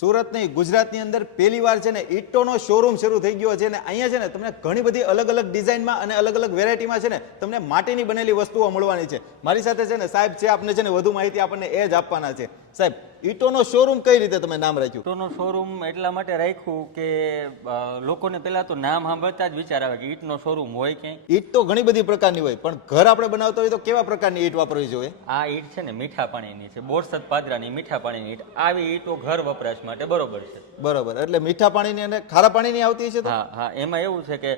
સુરત નહીં ગુજરાતની અંદર પહેલી વાર છે ને ઈટોનો શોરૂમ શરૂ થઈ ગયો છે ને અહીંયા છે ને તમને ઘણી બધી અલગ અલગ ડિઝાઇનમાં અને અલગ અલગ વેરાયટીમાં છે ને તમને માટીની બનેલી વસ્તુઓ મળવાની છે. મારી સાથે છે ને સાહેબ છે, આપને છે ને વધુ માહિતી આપણને એ જ આપવાના છે. સાહેબ ઈટોનો શોરૂમ કઈ રીતે તમે નામ રાખ્યું? ઈટોનો શોરૂમ એટલા માટે રાખ્યું કે લોકોને પહેલા તો નામ સાંભળતા જ વિચાર આવે કે ઈંટનો શોરૂમ હોય કે ઈટ તો ઘણી બધી પ્રકારની હોય પણ ઘર આપણે બનાવતા હોય તો કેવા પ્રકારની ઈટ વાપરવી જોઈએ? આ ઈંટ છે ને મીઠા પાણીની છે બોરસદ પાદરાની મીઠા પાણીની ઈટ. આવી ઈંટો ઘર વપરાશ માટે બરોબર છે. બરોબર એટલે મીઠા પાણીની અને ખારા પાણીની આવતી છે હા હા એમાં એવું છે કે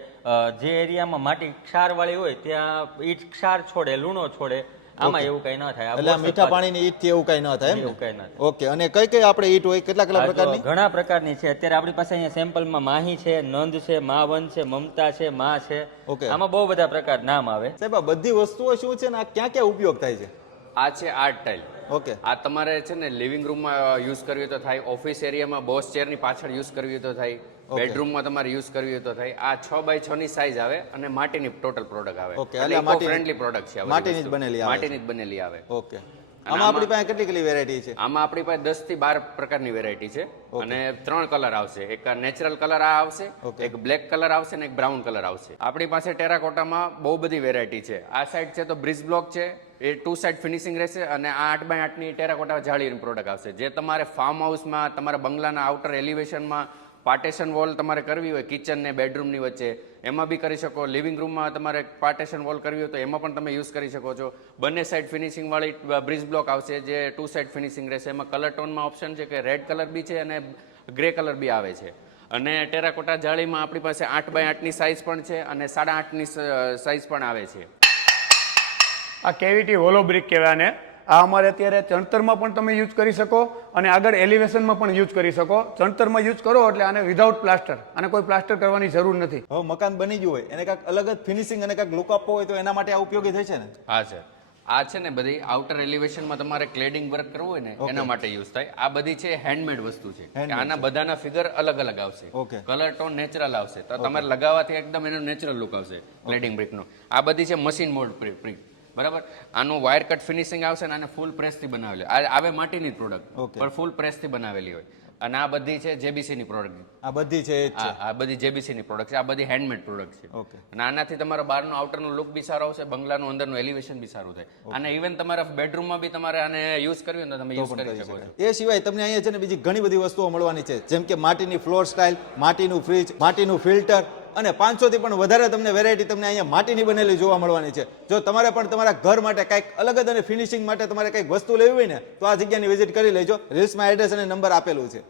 જે એરિયામાં માટી ક્ષારવાળી હોય ત્યાં ઈંટ ક્ષાર છોડે લૂણો છોડે આમાં એવું કઈ ન થાય. એટલે મીઠા પાણીની ઈટથી એવું કઈ ન થાય એવું કઈ ન ઓકે અને કઈ કઈ આપણે ઈટ હોય? કેટલા કેટલા પ્રકારની? ઘણા પ્રકારની છે. અત્યારે આપણી પાસે અહીંયા સેમ્પલમાં માહી છે નંદ છે માવન છે મમતા છે મા છે. ઓકે. આમાં બહુ બધા પ્રકાર નામ આવે. સાહેબ બધી વસ્તુઓ શું છે ને આ ક્યાં ક્યાં ઉપયોગ થાય છે? આ છે આર્ટ ટાઇલ. ઓકે આ તમારે છે ને લિવિંગ રૂમમાં યુઝ કરવી તો થાય. ઓફિસ એરિયામાં બોસ ચેરની પાછળ યુઝ કરવી તો થાય. બેડરૂમમાં તમારે યુઝ કરવી તો થાય. આ છ બાય છ ની સાઇઝ આવે અને માટીની ટોટલ પ્રોડક્ટ આવે. ઓકે એટલે ફ્રેન્ડલી પ્રોડક્ટ છે માટીની જ બનેલી આવે માટીની જ બનેલી આવે. ઓકે આમાં આપણી પાસે કેટલી કેટલી વેરાયટી છે? આમાં આપણી પાસે દસથી બાર પ્રકારની વેરાયટી છે. અને ત્રણ કલર આવશે. એક નેચરલ કલર આ આવશે એક બ્લેક કલર આવશે અને એક બ્રાઉન કલર આવશે. આપણી પાસે ટેરાકોટામાં બહુ બધી વેરાયટી છે. આ સાઈડ છે તો બ્રિજ બ્લોક છે. એ ટુ સાઈડ ફિનિશિંગ રહેશે અને આ આઠ બાય આઠની ટેરાકોટા જાળીની પ્રોડક્ટ આવશે. જે તમારે ફાર્મ હાઉસમાં તમારા બંગલાના આઉટર એલિવેશનમાં પાર્ટેશન વોલ તમારે કરવી હોય કિચન ને બેડરૂમની વચ્ચે. એમાં બી કરી શકો લિવિંગ રૂમમાં તમારે પાર્ટેશન વોલ કરવી હોય તો એમાં પણ તમે યુઝ કરી શકો છો. બંને સાઇડ ફિનિશિંગવાળી બ્રિજ બ્લોક આવશે જે ટુ સાઇડ ફિનિશિંગ રહેશે. એમાં કલર ટોનમાં ઓપ્શન છે કે રેડ કલર બી છે અને ગ્રે કલર બી આવે છે. અને ટેરાકોટા જાળીમાં આપણી પાસે આઠ બાય આઠની સાઇઝ પણ છે અને સાડા આઠની સાઇઝ પણ આવે છે. આ કેવિટી હોલો બ્રિક કહેવાય આ અમારે અત્યારે ચણતરમાં પણ તમે યુઝ કરી શકો અને આગળ એલિવેશનમાં પણ યુઝ કરી શકો. ચણતરમાં યુઝ કરો એટલે આને વિધાઉટ પ્લાસ્ટર આને કોઈ પ્લાસ્ટર કરવાની જરૂર નથી. હવે મકાન બની ગયું હોય એને કાંઈક અલગ જ ફિનિશિંગ અને કાંઈક લુક આપવો હોય તો એના માટે આ ઉપયોગી થશે ને? હા છે આ છે ને બધી આઉટર એલિવેશનમાં તમારે ક્લેડિંગ વર્ક કરવું હોય ને એના માટે યુઝ થાય. આ બધી છે હેન્ડમેડ વસ્તુ છે. આના બધાના ફિગર અલગ અલગ આવશે. કલર ટોન નેચરલ આવશે. તો તમારે લગાવવાથી એકદમ એનો નેચરલ લુક આવશે ક્લેડિંગ બ્રિકનો આ બધી છે મશીન મોડ પ્રિન્ટ બરાબર? આનું વાયર કટ ફિનિશિંગ આવશે ને આને ફૂલ પ્રેસથી બનાવેલી આવે માટીની પ્રોડક્ટ પણ ફૂલ પ્રેસથી બનાવેલી હોય. અને આ બધી છે જેબીસીની પ્રોડક્ટ આ બધી છે આ બધી જેબીસીની પ્રોડક્ટ છે. આ બધી હેન્ડમેડ પ્રોડક્ટ છે. ઓકે અને આનાથી તમારા બહારનો આઉટરનો લુક બી સારો આવશે બંગલાનું અંદરનું એલિવેશન બી સારું થાય. અને ઇવન તમારા બેડરૂમમાં બી તમારે આને યુઝ કરવી હોય તો તમે યુઝ કરી શકો છો. એ સિવાય તમને અહીંયા છે ને બીજી ઘણી બધી વસ્તુઓ મળવાની છે. જેમ કે માટીની ફ્લોર સ્ટાઇલ માટીનું ફ્રીજ માટીનું ફિલ્ટર અને પાંચસોથી પણ વધારે તમને વેરાયટી તમને અહીંયા માટીની બનેલી જોવા મળવાની છે. જો તમારે પણ તમારા ઘર માટે કંઈક અલગ જ અને ફિનિશિંગ માટે તમારે કંઈક વસ્તુ લેવી હોય ને, તો આ જગ્યાની વિઝિટ કરી લેજો. રીલ્સમાં એડ્રેસ અને નંબર આપેલું છે.